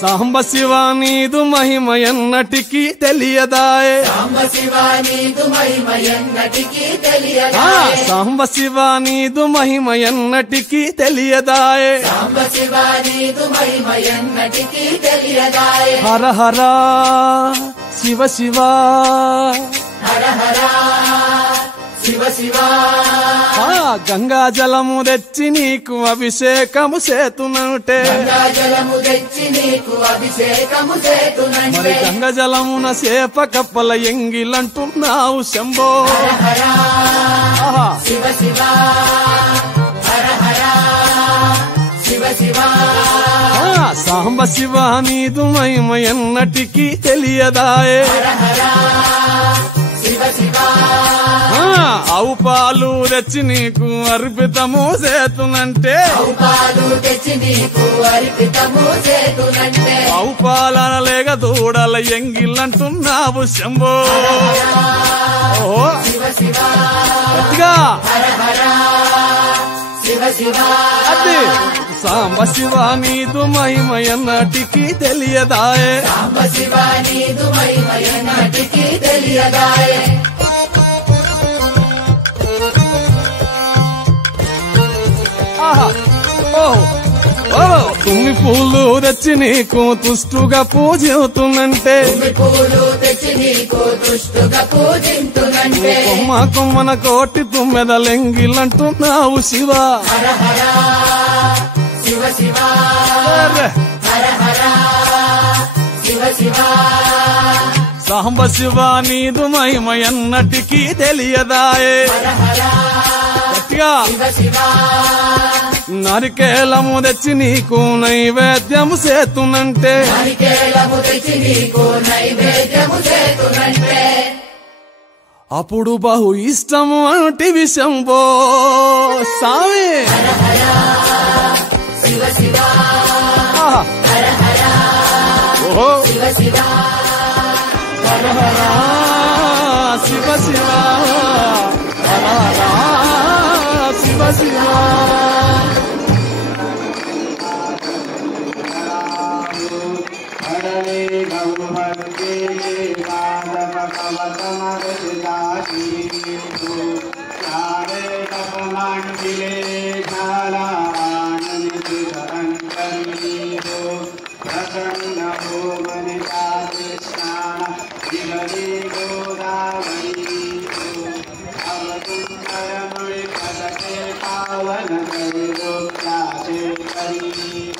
సాంబ శివ నీదు మహిమ ఎన్నటికీ తెలియదాయే సాంబ శివ నీదు మహిమ ఎన్నటికీ తెలియదాయే సాంబ శివ నీదు మహిమ ఎన్నటికీ తెలియదాయే సాంబ శివ నీదు మహిమ ఎన్నటికీ తెలియదాయే హర హర శివ శివ హర హర శివ శివ గంగా జలము తెచ్చి నీకు అభిషేకము చేతునంటే గంగా జలము తెచ్చి నీకు అభిషేకము చేతునంటే మరి గంగ జలమున చేప కప్పల ఎంగిలంటున్నావు శంభో హర శివ శివ హర హర శివ శివ సాంబ శివ నీదు మహిమ ఎన్నటికీ తెలియదాయే హర హర శివ శివ ఆవు పాలు తెచ్చి నీకు అర్పితము చేతునంటే ఆవు పాలు తెచ్చి నీకు అర్పితము చేతునంటే ఆవు పాలన లేక దూడల ఎంగిలంటున్నావు శంభో ఓహో శివ శివ గట్టిగా హర హర శివ శివ అది సాంబ శివ నీదు మహిమ ఎన్నటికీ తెలియదాయే సాంబ శివ నీదు మహిమ ఎన్నటికీ తెలియదాయే తుమ్మి పూలు తెచ్చి నీకు తుష్టుగా పూజవుతున్నంటే పూలు తెచ్చి నీకు దుష్టుగా పూజింతునంటే కొమ్మ కొమ్మన కోటి తుమ్మెదలెంగిలంటున్నావు శివ హర హర శివ శివ హర హర శివ శివ సాంబ శివ నీదు మహిమ ఎన్నటికీ తెలియదాయే హర హర గట్టిగా శివ శివ నరికేలము తెచ్చి నీకు నైవేద్యము చేతునంటే నారికేళము తెచ్చి నీకు నైవేద్యము చేతునంటే అప్పుడు బహు ఇష్టము అంటివి శంభో సామి హర హర శివ శివ ఆహా. హర హర ఓహో శివ శివ హర హర శివ శివ హర హర శివ శివ हरे गौहरे माधव कवतमरसिदासीतु चारे कपमण्डिले झालाननिधिरन्तरीतो प्रसन्नभो वनिताकृष्णान विहरे गोदावरीतो अवतुन्दरमुनिपदके पावनकैरोप्याचे करीतो